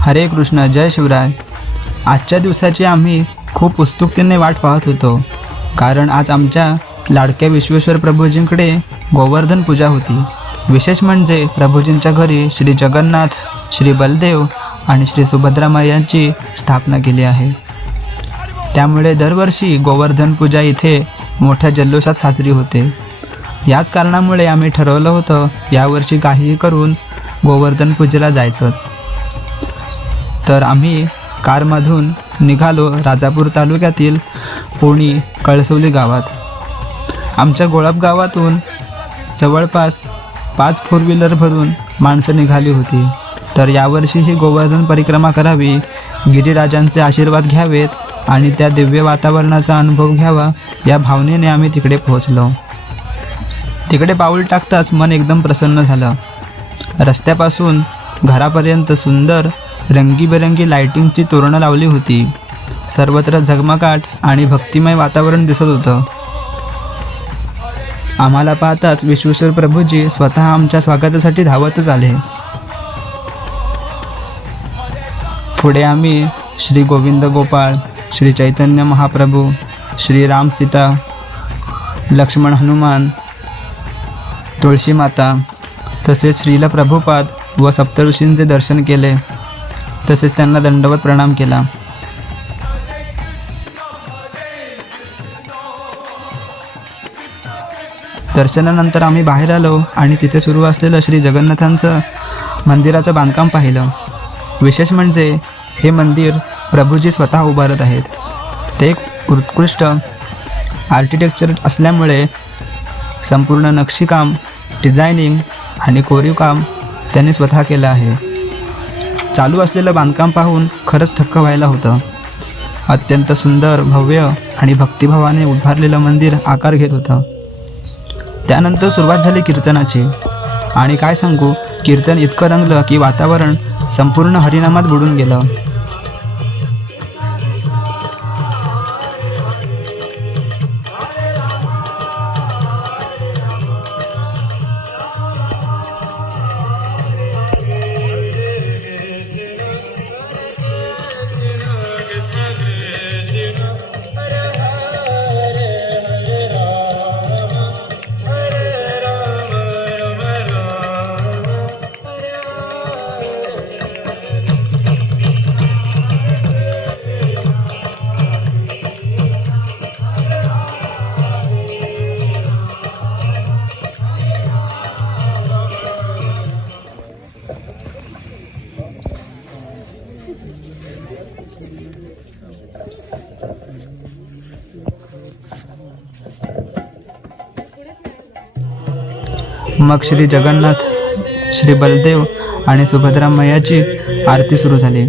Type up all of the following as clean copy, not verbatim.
हरे कृष्ण, जय शिवराय. आजच्या दिवसाची आम्ही खूप उत्सुकतेने वाट पाहत होतो, कारण आज आमच्या लाडक्या विश्वेश्वर प्रभूजींकडे गोवर्धन पूजा होती. विशेष म्हणजे प्रभूजींच्या घरी श्री जगन्नाथ, श्री बलदेव आणि श्री सुभद्रा मैयांची स्थापना केली आहे. त्यामुळे दरवर्षी गोवर्धन पूजा इथे मोठ्या जल्लोषात साजरी होते. याच कारणामुळे आम्ही ठरवलं होतं यावर्षी काहीही करून गोवर्धन पूजेला जायचंच. तर आम्ही कारमधून निघालो राजापूर तालुक्यातील पोणी कळसवली गावात. आमच्या गोळप गावातून जवळपास 5 4 व्हीलर भरून माणसं निघाली होती. तर यावर्षीही गोवर्धन परिक्रमा करावी, गिरिराजांचे आशीर्वाद घ्यावेत आणि त्या दिव्य वातावरणाचा अनुभव घ्यावा या भावनेने आम्ही तिकडे पोहोचलो. तिकडे पाऊल टाकताच मन एकदम प्रसन्न झालं. रस्त्यापासून घरापर्यंत सुंदर रंगीबेरंगी लाइटिंगची तोरणं लावली होती. सर्वत्र झगमगाट आणि भक्तिमय वातावरण दिसत होतं. आम्हाला पाहताच विश्वेश्वर प्रभूजी स्वतः आमच्या स्वागतासाठी धावतच आले. पुढे आम्ही श्री गोविंद गोपाळ, श्री चैतन्य महाप्रभू, श्री राम सीता, लक्ष्मण हनुमान, तुळशी माता तसेच श्रील प्रभुपाद व सप्तऋषींचे दर्शन केले. तसेच त्यांना दंडवत प्रणाम केला. दर्शनानंतर आम्ही बाहेर आलो आणि तिथे सुरू असलेलं श्री जगन्नाथांचं मंदिराचं बांधकाम पाहिलं. विशेष म्हणजे हे मंदिर प्रभूजी स्वतः उभारत आहेत. ते एक उत्कृष्ट आर्किटेक्चर असल्यामुळे संपूर्ण नक्षीकाम, डिझायनिंग आणि कोरीव काम त्यांनी स्वतः केलं आहे. चालू असलेलं बांधकाम पाहून खरंच थक्क व्हायला होतं. अत्यंत सुंदर, भव्य आणि भक्तिभावाने उभारलेलं मंदिर आकार घेत होतं. त्यानंतर सुरुवात झाली कीर्तनाची. आणि काय सांगू, कीर्तन इतकं रंगलं की वातावरण संपूर्ण हरिनामात बुडून गेलं. मग श्री जगन्नाथ, श्री बलदेव आणि सुभद्रा मैयाची आरती सुरू झाली.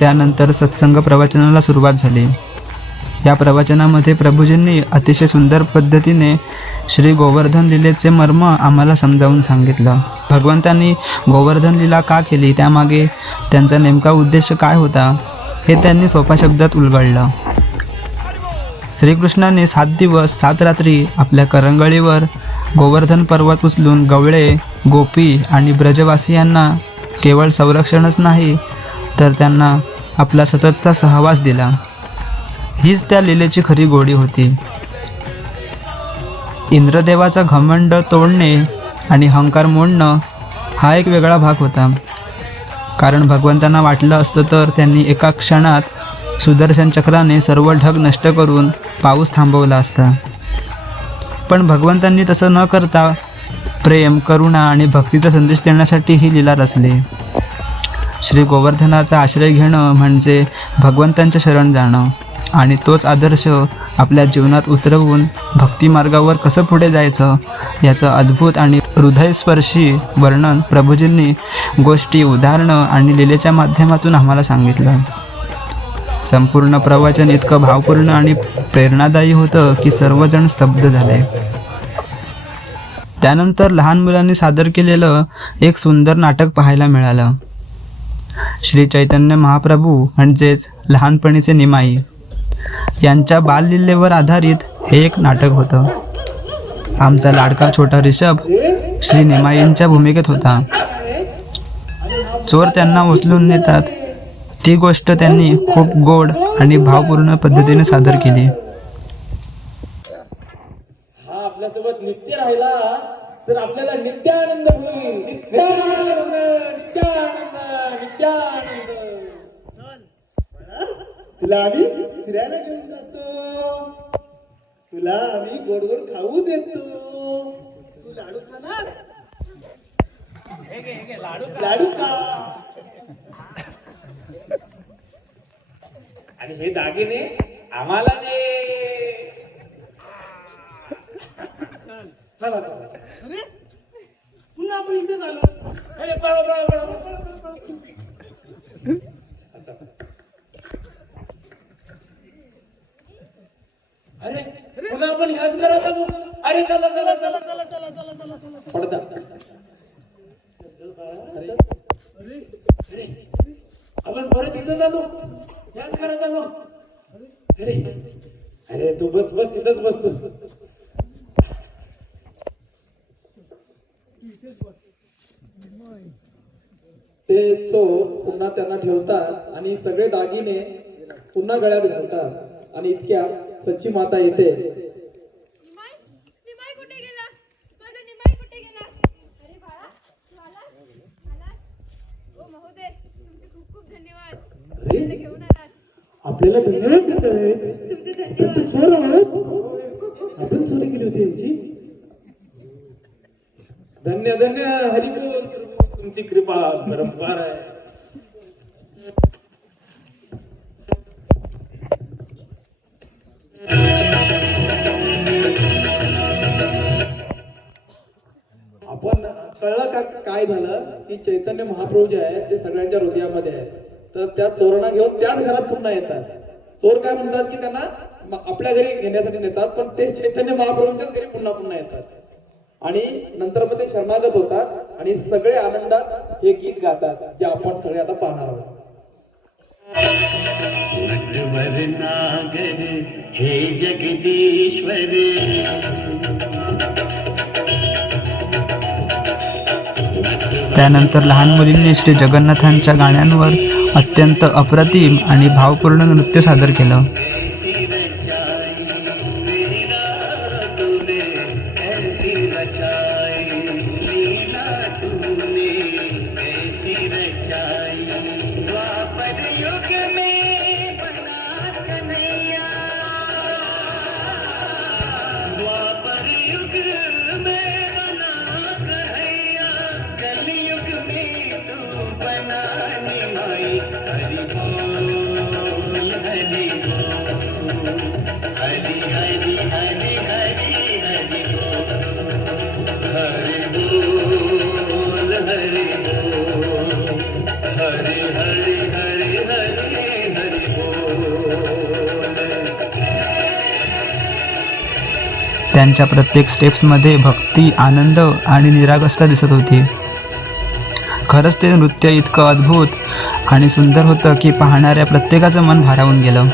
त्यानंतर सत्संग प्रवचनाला सुरुवात झाली. या प्रवचनामध्ये प्रभूजींनी अतिशय सुंदर पद्धतीने श्री गोवर्धन लीलेचे मर्म आम्हाला समजावून सांगितलं. भगवंतांनी गोवर्धन लीला का केली, त्यामागे त्यांचा नेमका उद्देश काय होता, हे त्यांनी सोप्या शब्दात उलगडलं. श्रीकृष्णाने 7 दिवस 7 रात्री आपल्या करंगळीवर गोवर्धन पर्वत उचलून गवळे, गोपी आणि ब्रजवासियांना केवळ संरक्षणच नाही तर त्यांना आपला सततचा सहवास दिला. हीच त्या लीलेची खरी गोडी होती. इंद्रदेवाचा घमंड तोडणे आणि अहंकार मोडणं हा एक वेगळा भाग होता. कारण भगवंतांना वाटलं असतं तर त्यांनी एका क्षणात सुदर्शन चक्राने सर्व ढग नष्ट करून पाऊस थांबवला असता. पण भगवंतांनी तसं न करता प्रेम, करुणा आणि भक्तीचा संदेश देण्यासाठी ही लीला रचली. श्री गोवर्धनाचा आश्रय घेणं म्हणजे भगवंतांच्या शरण जाणं आणि तोच आदर्श आपल्या जीवनात उतरवून भक्तिमार्गावर कसं पुढे जायचं याचं अद्भुत आणि हृदयस्पर्शी वर्णन प्रभूजींनी गोष्टी, उदाहरणं आणि लीलेच्या माध्यमातून आम्हाला सांगितलं. संपूर्ण प्रवचन इतकं भावपूर्ण आणि प्रेरणादायी होतं की सर्वजण स्तब्ध झाले. त्यानंतर लहान मुलांनी सादर केलेलं एक सुंदर नाटक पाहायला मिळालं. श्री चैतन्य महाप्रभू म्हणजेच लहानपणीचे निमाई यांच्या बाललीलेवर आधारित हे एक नाटक होतं. आमचा लाडका छोटा रिषभ श्री निमाईंच्या भूमिकेत होता. चोर त्यांना उचलून नेतात ती गोष्ट त्यांनी खूप गोड आणि भावपूर्ण पद्धतीने सादर केली. हा आपल्यासोबत नित्य राहिला तर आपल्याला नित्यानंद होईल. नित्यानंद, नित्यानंद, नित्यानंद. तुला आम्ही फिरायला घेऊन जातो, तुला आम्ही गोड गोड खाऊ देतो. तू लाडू खाणार? लाडू खा. आणि हे दागिने आम्हाला दे. चला चला चला. अरे पुन्हा आपण इथे झालो. अरे पळा पळा पळा पळा. अरे पुन्हा आपण ह्याच घरात आलो. अरे चला चला चला चला चला चला चला चला. पडदा. अरे आपण परत इथं आलो. ह्याच घरात आलो. अरे अरे तू बस बस इथंच बस तू. ते चोर पुन्हा त्यांना ठेवतात आणि सगळे दागिने पुन्हा गळ्यात घालतात आणि इतक्यात सच्ची माता येते. निमाई निमाई कुठे गेला? माझा निमाई कुठे गेला? अरे बाळा तू आलास? ओ महोदय तुमचे खूप खूप धन्यवाद. मला घेऊन आलात. आपल्याला धन्यवाद देत आहे. तुमचे पण तू धन्यवाद. चोर आहोत. आपण चोरी केली होती यांची. धन्य धन्य हरिबोल. तुमची कृपा परंपार आहे. आपण कळलं का काय झालं की चैतन्य महाप्रभू जे आहेत ते सगळ्यांच्या हृदयामध्ये आहेत. तर त्या चोरांना घेऊन त्याच घरात पुन्हा येतात. चोर काय म्हणतात की त्यांना आपल्या घरी घेण्यासाठी नेतात, पण ते चैतन्य महाप्रभूंच्याच घरी पुन्हा पुन्हा येतात. आणि नंतर मग ते शरणागत होतात आणि सगळे आनंदात हे गीत गातात जे आपण सगळे आता पाहणार आहोत. नागर हे जगदीश्वर त्यानंतर लहान मुलींनी श्री जगन्नाथांच्या गाण्यांवर अत्यंत अप्रतिम आणि भावपूर्ण नृत्य सादर केलं. त्यांच्या प्रत्येक स्टेप्समध्ये भक्ती, आनंद आणि निरागसता दिसत होती. खरंच ते नृत्य इतकं अद्भुत आणि सुंदर होतं की पाहणाऱ्या प्रत्येकाचं मन भारावून गेलं.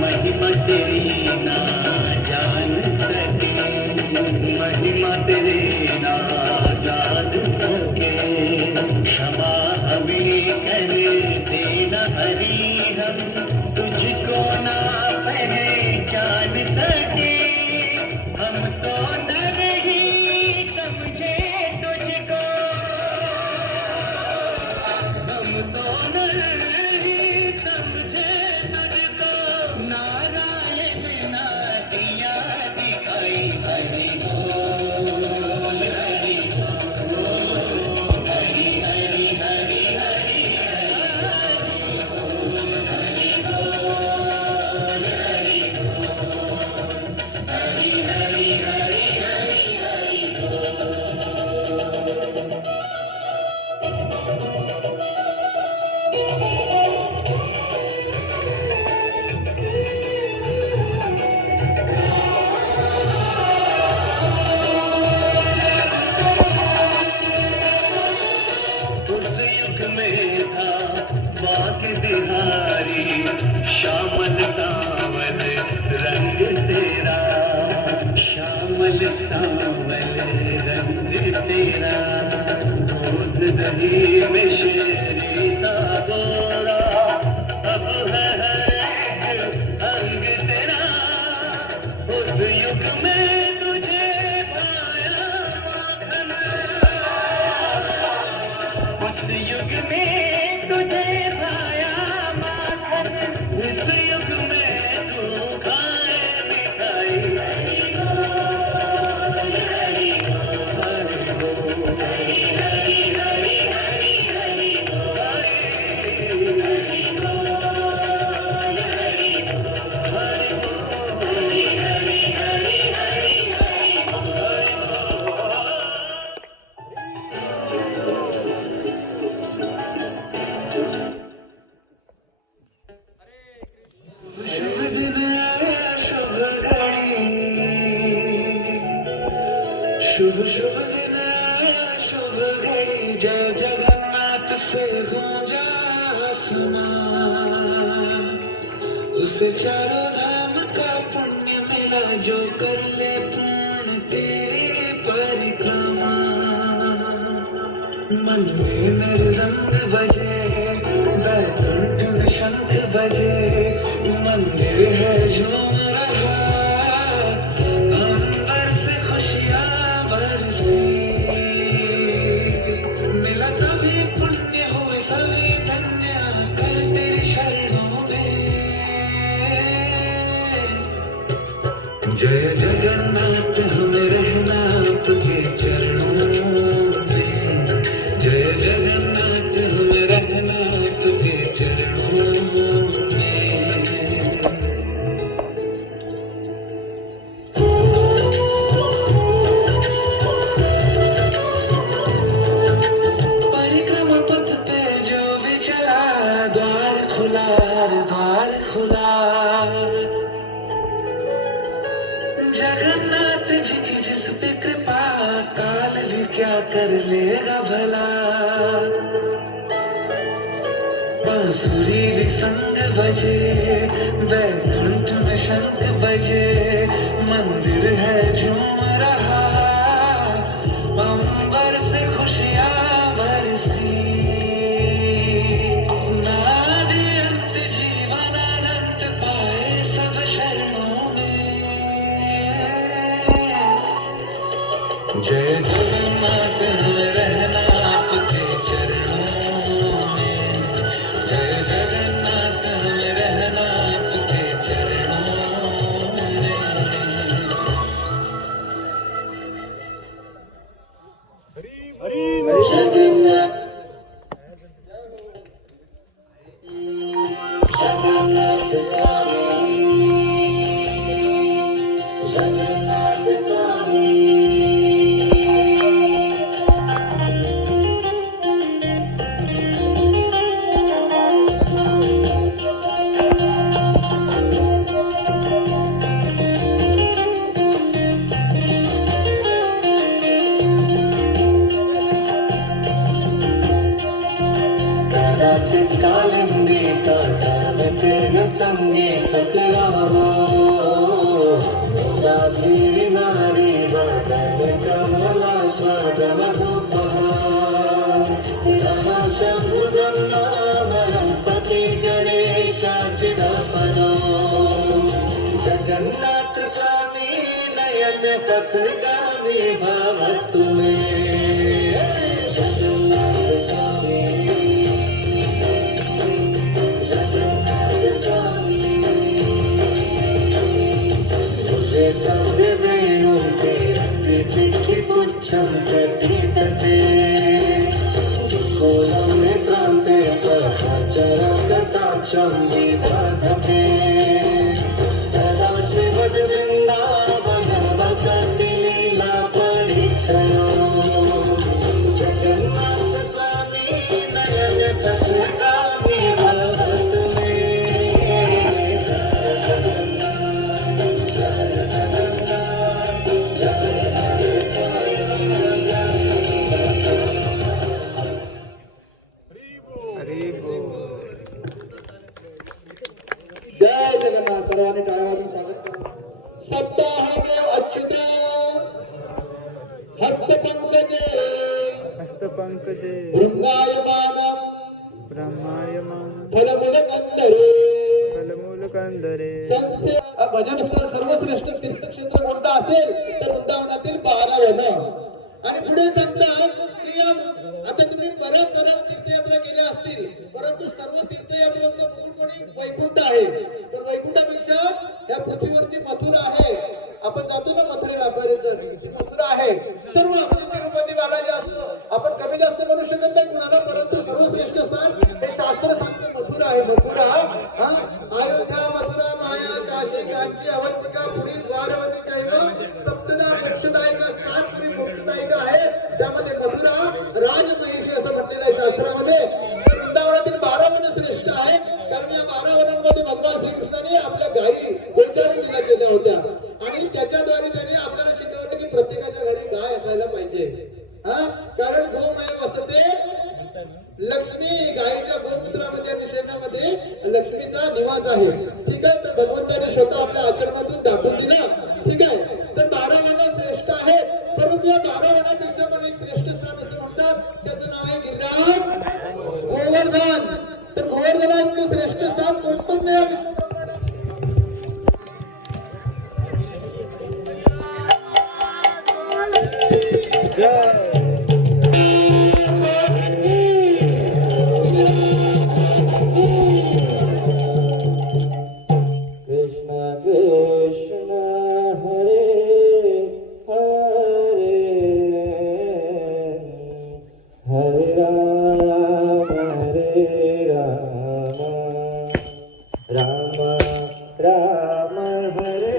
महिमा तेरी ना जान सके तो नहीं समझे तुझको नारायण नादिया दिखाई हरि बोल हरि बोल हरि हरि हरि हरि उस युग में था बाग बिहारी श्यामल सावल रंग तेरा श्यामल सावल रंग तेरा दूध दही में शेरी सा गोरा अब है हर एक अंग तेरा उस युग में तुझे पाया माखन उस युग में तुझे पाया माखन उस युग में तू खाए मिठाई हरि बोल हरि बोल हरि हरि हरि हरि हरि बोल हरि बोल हरि बोल हरि हरि हरि हरि शुभ दिन शुभ घड़ी शुभ शुभ दिन शुभ घड़ी जय जगन्नाथ से गूंजा आसमां उसे चारों धाम का पुण्य मिला जो कर ले पूर्ण तेरी परिक्रमा मन में मृदंग बजे बैकुंठ में शंख बजे मंदिर है झूम रहा अंबर से खुशियां बरसी मिला कभी पुण्य हुए सभी धन्य कर तेरी शरणों में जय जगन्नाथ हमें रहना आपके चरणों में जय जगन्नाथ हमें रहना आपके चरणों में परिक्रमा पथ पे जो भी चला द्वार खुला द्वार खुला जगन्नाथ जी की जिस पे कृपा काल भी क्या कर लेगा भला बांसुरी भी संग बजे बैकुंठ में शंख बजे मंदिर है झूम रहा अंबर से खुशियां बरसी नादि अंत जीवन अनंत पाए सब शरणों में जय जगन्नाथ हमें रहना आपके चरणों में जय जगन्नाथ हमें रहना आपके चरणों में Jagannatha Swami, Jagannatha Swami. कदाचित कालिंदी ताटवतेन संगे टकरावो गोदावरी नारी वदन कमला स्वागमधुपः नमः शम्भुगन्नामयं पति गणेशाचिरपदो जगन्नाथ स्वामी नयन पथगामी भवतु मे जगन्नाथ स्वामी शम्बितधके सदाशिवद वृन्दावन वसति लीला परिचयो जगन्नाथ स्वामी नयन पथगामी भगवत में जय जगन्नाथ जय जगन्नाथ जय हरे साई जय जगन्नाथ. सर्वांनी टाळ्या वाजवून स्वागत करा. सप्ताहमेव अच्युते हस्तपंकजे हस्तपंकजे भृंगायमानं ब्रह्मायमान फलमूलकंदरे फलमूलकंदरे संसे भजन स्थळ सर्वश्रेष्ठ तीर्थक्षेत्र कोणतं असेल तर वृंदावनातील 12 वन. आणि पुढे सांगतात की आता तुम्ही बऱ्याच तीर्थयात्रा केल्या असतील, परंतु सर्व तीर्थयात्रेचं मुकुटमणी वैकुंठ आहे. तर वैकुंठापेक्षा या पृथ्वीवरची मथुरा आहे. आपण जातो ना मथुरेला बरेच जण, ती मथुरा आहे. सर्व म्हणजे तिरुपती बालाजी असतो, आपण कमी जास्त म्हणू शकत नाही कुणाला, परंतु सर्वश्रेष्ठ स्थान हे शास्त्र सांगते मथुरा आहे. मथुरा हा अयोध्या मथुरा माया काशी कांची अवंतिका पुरी द्वारवती चैव सप्तदा मोक्षदायिका 7 पुरी मोक्षदायिका आहे. त्यामध्ये मथुरा राजमहिषी असं म्हटलेलं आहे शास्त्रामध्ये. तर वृंदावनातील 12 वन श्रेष्ठ आहेत, कारण या 12 वनांमध्ये भगवान श्रीकृष्णाने आपल्या गायी गोचारण लीला केल्या होत्या आणि त्याच्याद्वारे त्यांनी आपल्याला शिकवलं की प्रत्येकाच्या घरी गाय असायला पाहिजे. हा कारण गोमय वसते लक्ष्मी, गायीच्या गोमूत्रामध्ये आणि शेणामध्ये लक्ष्मीचा निवास आहे. ठीक आहे, तर भगवंताने स्वतः आपल्या आचरणातून दाखवून दिला. ठीक आहे, तर 12 वन श्रेष्ठ आहेत, परंतु या 12 वनापेक्षा पण एक श्रेष्ठ स्थान असं म्हणतात, त्याचं नाव आहे गिरिराज गोवर्धन. तर गोवर्धनाचं श्रेष्ठ स्थान कोणतंच नाही. कृष्ण कृष्ण हरे हरे हरे राम राम राम हरे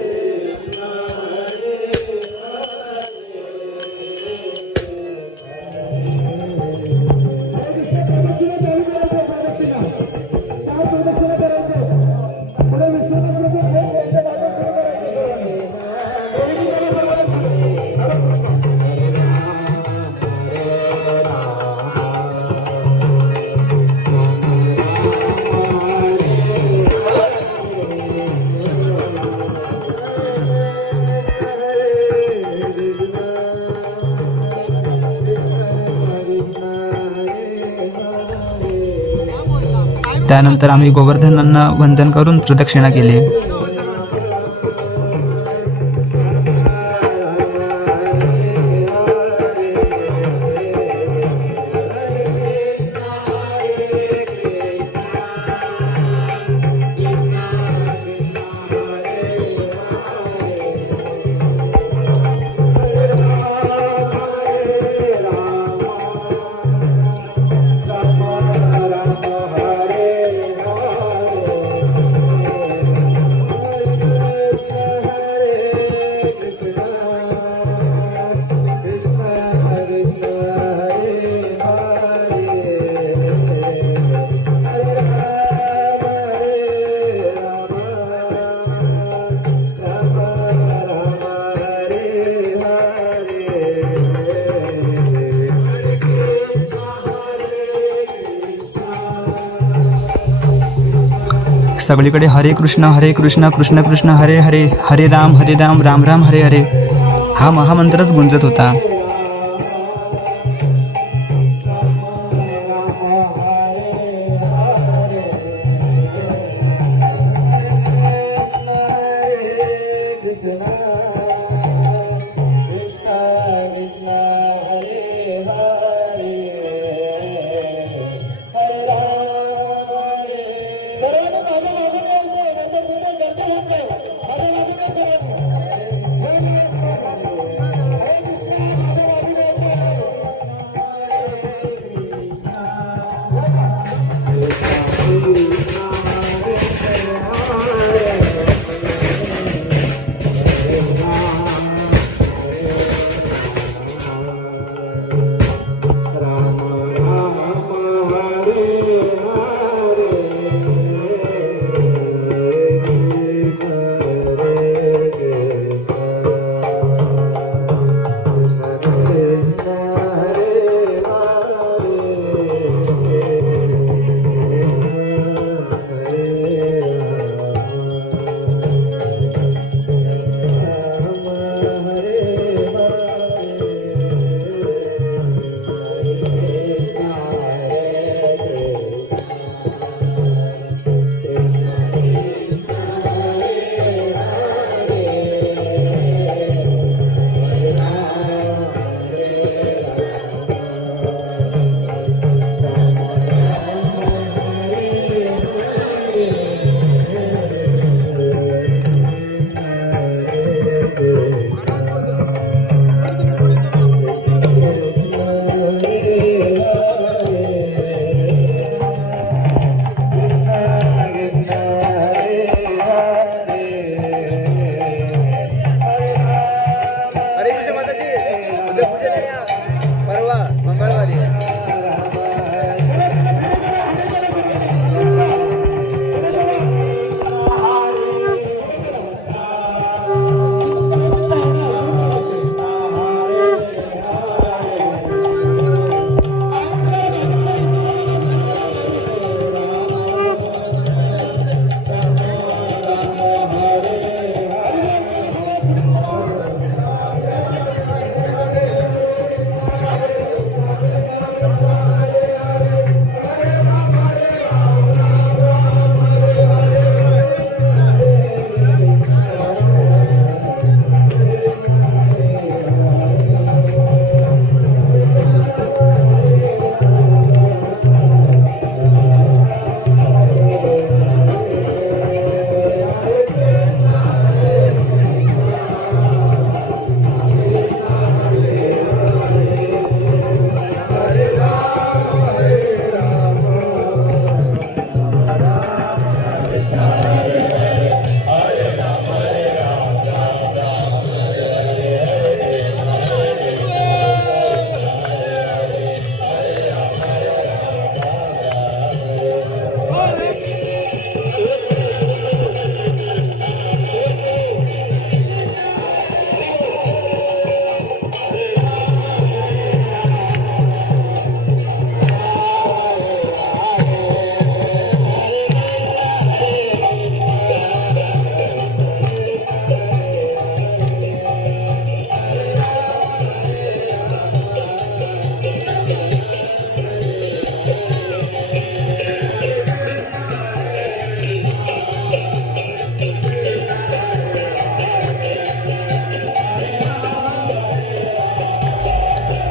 त्यानंतर आम्ही गोवर्धनांना वंदन करून प्रदक्षिणा केली. सगळीकडे हरे कृष्ण कृष्ण कृष्ण हरे हरे, हरे राम राम राम हरे हरे हा महामंत्रच गुंजत होता. हरे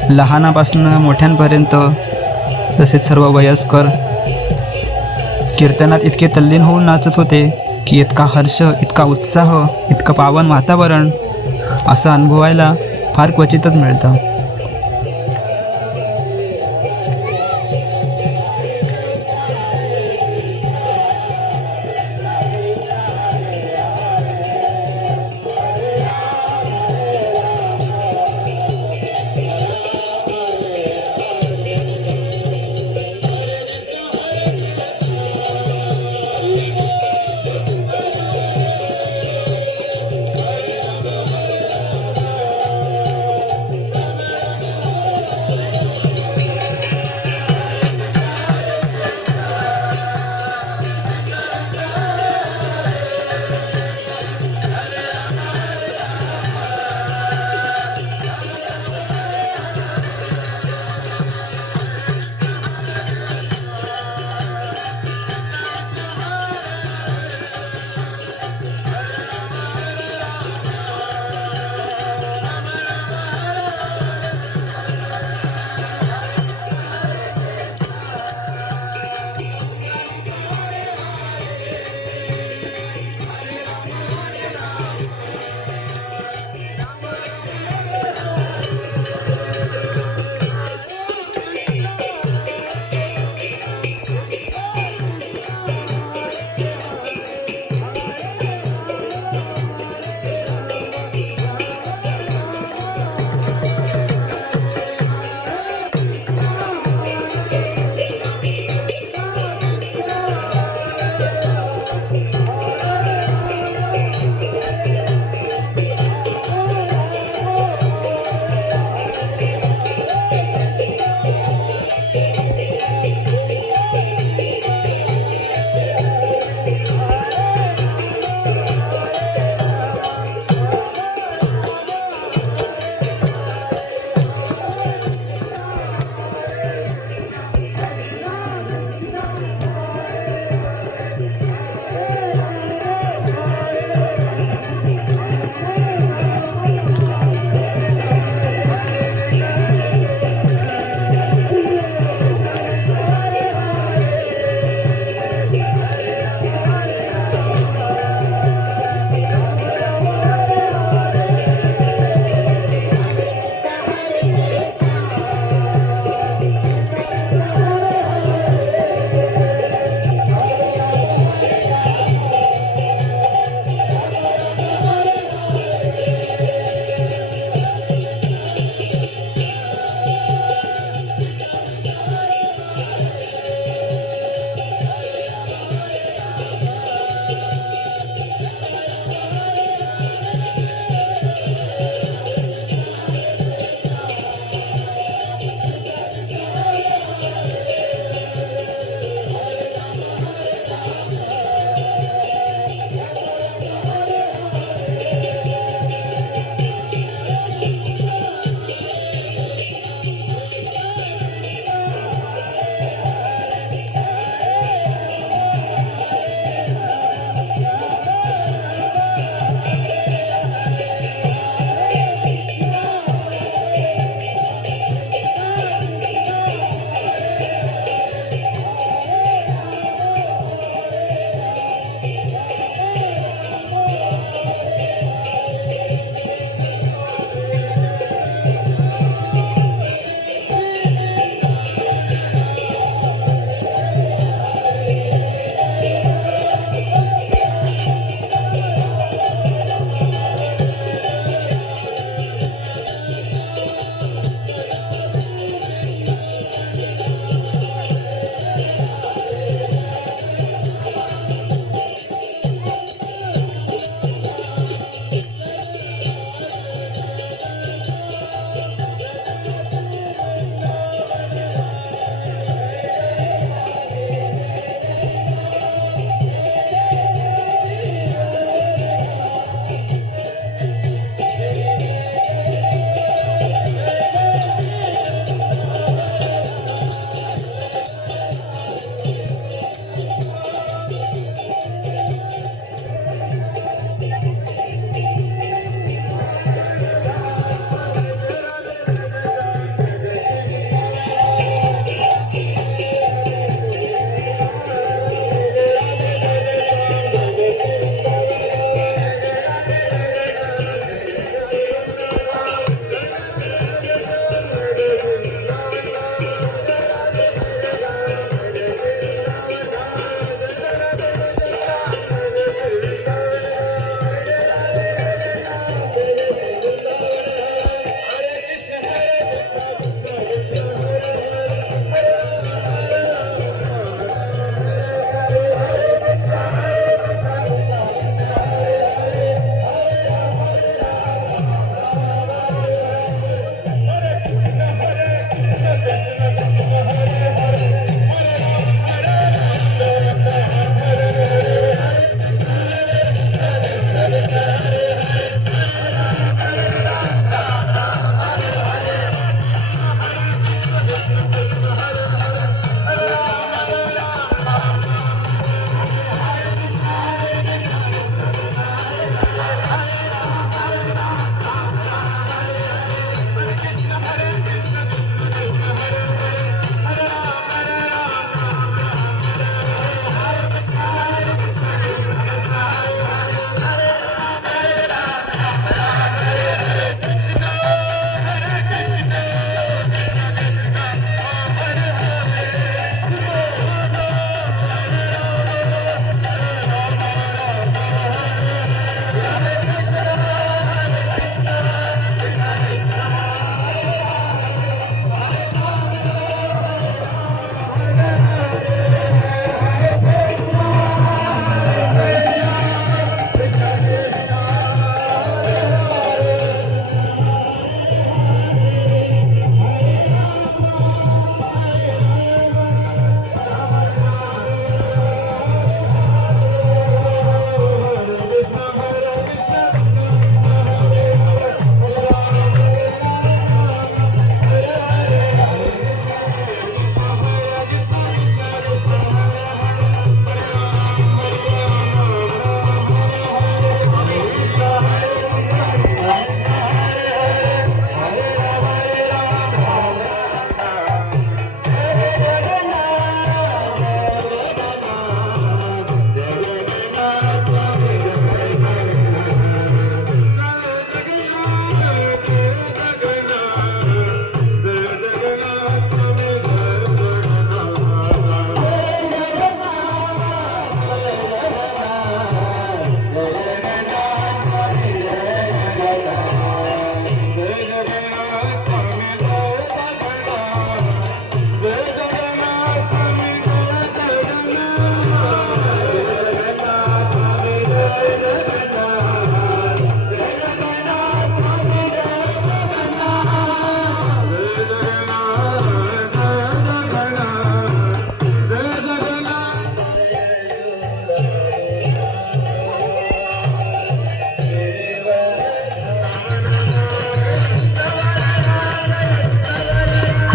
लहानापासून मोठ्यांपर्यंत तसेच सर्व वयस्कर कीर्तनात इतके तल्लीन होऊन नाचत होते की इतका हर्ष, इतका उत्साह, इतकं पावन वातावरण असं अनुभवायला फार क्वचितच मिळतं.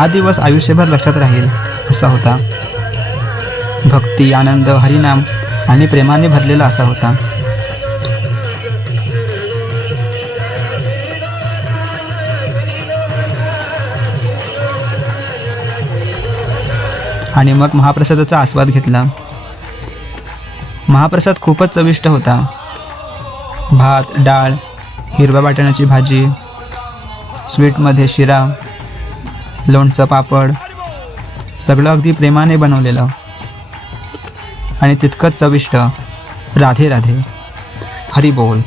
हा दिवस आयुष्यभर लक्षात राहील असा होता. भक्ती, आनंद, हरिनाम आणि प्रेमाने भरलेला असा होता. आणि मग महाप्रसादाचा आस्वाद घेतला. महाप्रसाद खूपच चविष्ट होता. भात, डाळ, हिरव्या वाटाण्याची भाजी, स्वीटमध्ये शिरा, लोणचं, पापड, सगळं अगदी प्रेमाने बनवलेलं आणि तितकंच चविष्ट. राधे राधे. हरी बोल.